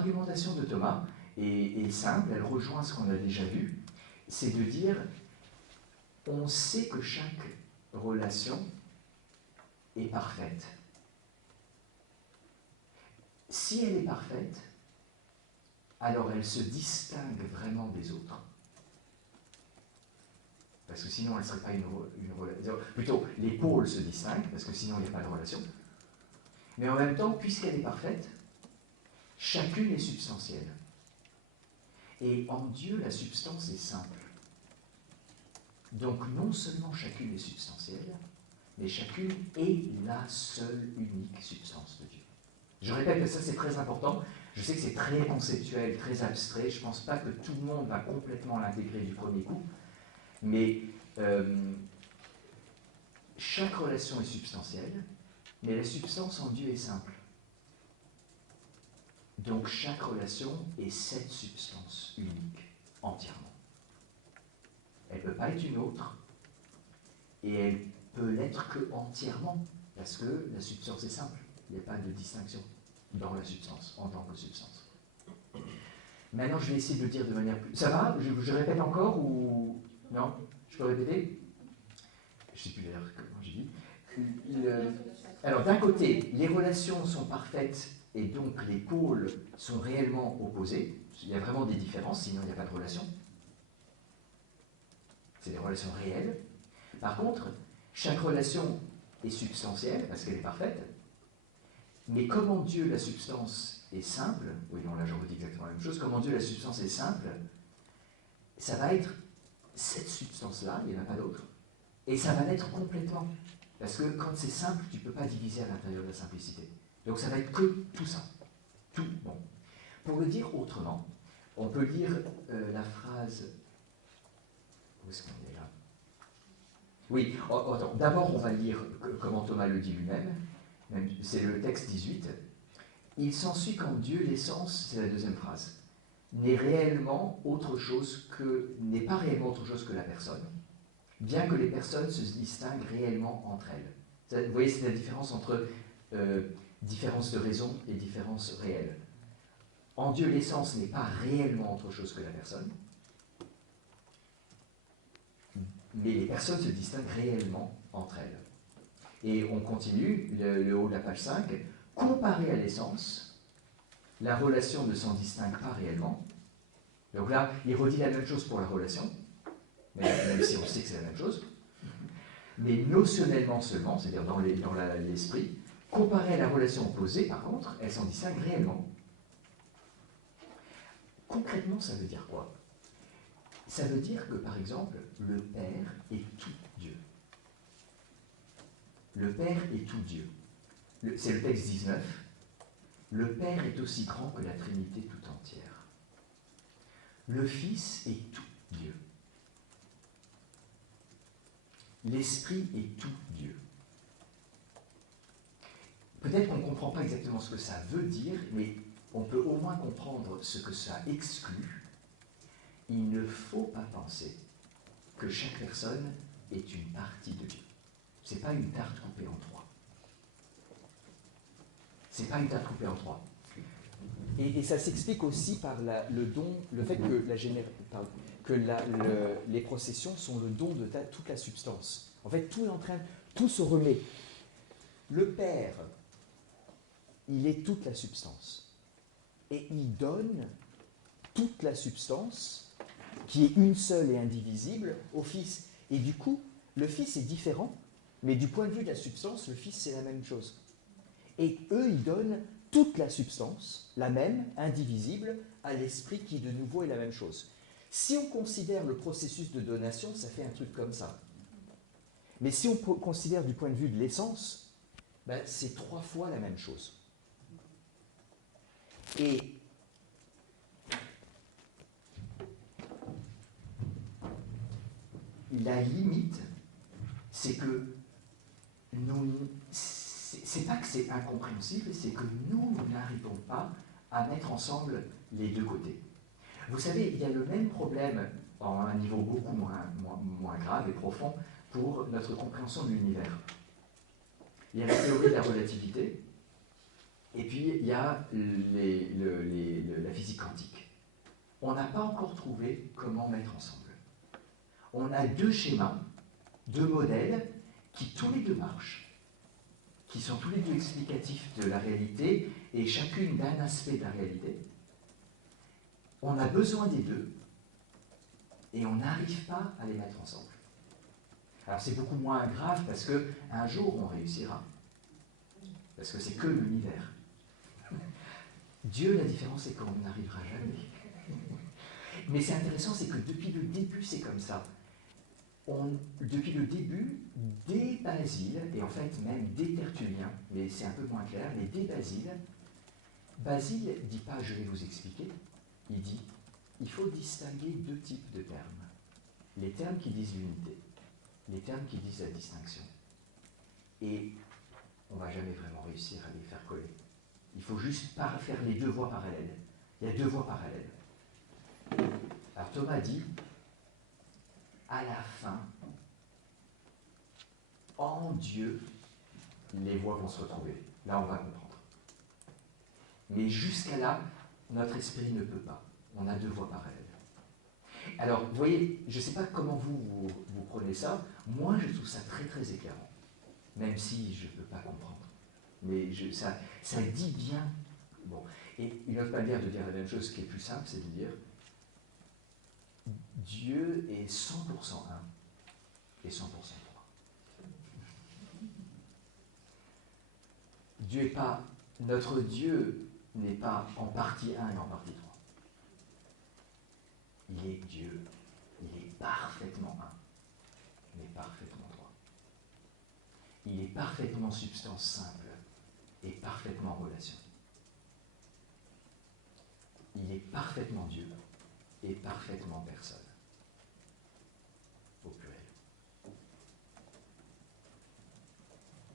l'argumentation de Thomas est simple, elle rejoint ce qu'on a déjà vu, c'est de dire, on sait que chaque relation est parfaite. Si elle est parfaite, alors elle se distingue vraiment des autres. Parce que sinon, elle ne serait pas une relation. Plutôt, les pôles se distinguent, parce que sinon, il n'y a pas de relation. Mais en même temps, puisqu'elle est parfaite, chacune est substantielle. Et en Dieu, la substance est simple. Donc, non seulement chacune est substantielle, mais chacune est la seule, unique substance de Dieu. Je répète que ça, c'est très important. Je sais que c'est très conceptuel, très abstrait. Je ne pense pas que tout le monde va complètement l'intégrer du premier coup. Mais chaque relation est substantielle, mais la substance en Dieu est simple. Donc chaque relation est cette substance unique, entièrement. Elle ne peut pas être une autre, et elle peut l'être que entièrement, parce que la substance est simple. Il n'y a pas de distinction dans la substance, en tant que substance. Maintenant, je vais essayer de le dire de manière plus... Ça va? Je répète encore ou... Non? Je peux répéter? Je ne sais plus d'ailleurs comment j'ai dit. Alors, d'un côté, les relations sont parfaites et donc les pôles sont réellement opposés. Il y a vraiment des différences, sinon il n'y a pas de relation. C'est des relations réelles. Par contre, chaque relation est substantielle parce qu'elle est parfaite. Mais comme en Dieu la substance est simple, oui, non, là je redis exactement la même chose, comme en Dieu la substance est simple, ça va être cette substance-là, il n'y en a pas d'autre, et ça va l'être complètement. Parce que quand c'est simple, tu ne peux pas diviser à l'intérieur de la simplicité. Donc ça va être que tout ça. Tout. Bon. Pour le dire autrement, on peut lire la phrase... Où est-ce qu'on est là? Oui, attends, d'abord on va lire comment Thomas le dit lui-même. C'est le texte 18. Il s'ensuit qu'en Dieu, l'essence, c'est la deuxième phrase, n'est pas réellement autre chose que la personne, bien que les personnes se distinguent réellement entre elles. Vous voyez, c'est la différence entre différence de raison et différence réelle. En Dieu, l'essence n'est pas réellement autre chose que la personne, mais les personnes se distinguent réellement entre elles. Et on continue, le haut de la page 5, comparé à l'essence, la relation ne s'en distingue pas réellement. Donc là, il redit la même chose pour la relation, même si on sait que c'est la même chose, mais notionnellement seulement, c'est-à-dire dans l'esprit, comparé à la relation opposée, par contre, elle s'en distingue réellement. Concrètement, ça veut dire quoi? Ça veut dire que, par exemple, le Père est tout Dieu. Le Père est tout Dieu. C'est le texte 19. Le Père est aussi grand que la Trinité tout entière. Le Fils est tout Dieu. L'Esprit est tout Dieu. Peut-être qu'on ne comprend pas exactement ce que ça veut dire, mais on peut au moins comprendre ce que ça exclut. Il ne faut pas penser que chaque personne est une partie de Dieu. Ce n'est pas une tarte coupée en trois. C'est pas une tarte coupée en trois. Et ça s'explique aussi par le don, le fait que les processions sont le don de toute la substance. En fait, tout se remet. Le Père, il est toute la substance. Et il donne toute la substance, qui est une seule et indivisible, au Fils. Et du coup, le Fils est différent, mais du point de vue de la substance, le Fils, c'est la même chose. Et eux, ils donnent toute la substance, la même, indivisible, à l'Esprit qui, de nouveau, est la même chose. Si on considère le processus de donation, ça fait un truc comme ça. Mais si on considère du point de vue de l'essence, ben, c'est 3 fois la même chose. Et la limite, c'est que c'est pas que c'est incompréhensible, c'est que nous n'arrivons pas à mettre ensemble les deux côtés. Vous savez, il y a le même problème, à un niveau beaucoup moins grave et profond, pour notre compréhension de l'univers. Il y a la théorie de la relativité, Et puis, il y a la physique quantique. On n'a pas encore trouvé comment mettre ensemble. On a deux schémas, deux modèles, qui tous les deux marchent, qui sont tous les deux explicatifs de la réalité, et chacune d'un aspect de la réalité. On a besoin des deux, et on n'arrive pas à les mettre ensemble. Alors c'est beaucoup moins grave, parce qu'un jour, on réussira. Parce que c'est que l'univers. Dieu, la différence, c'est qu'on n'arrivera jamais. Mais c'est intéressant, c'est que depuis le début, c'est comme ça. Depuis le début, dès Basile, et en fait même dès Tertullien, mais c'est un peu moins clair, mais dès Basile, Basile ne dit pas « je vais vous expliquer », il dit « il faut distinguer deux types de termes. Les termes qui disent l'unité, les termes qui disent la distinction. Et on ne va jamais vraiment réussir à les faire coller. Il faut juste faire les deux voies parallèles. Il y a deux voies parallèles. Alors Thomas dit, à la fin, en Dieu, les voies vont se retrouver. Là, on va comprendre. Mais jusqu'à là, notre esprit ne peut pas. On a deux voies parallèles. Alors, vous voyez, je ne sais pas comment vous prenez ça. Moi, je trouve ça très, très éclairant. Même si je ne peux pas comprendre. Mais ça dit bien. Bon. Et une autre manière de dire la même chose qui est plus simple, c'est de dire Dieu est 100% un et 100% trois. Dieu est pas, notre Dieu n'est pas en partie un et en partie trois. Il est Dieu, il est parfaitement un, mais parfaitement trois. Il est parfaitement substance simple et parfaitement relation. Il est parfaitement Dieu et parfaitement personne.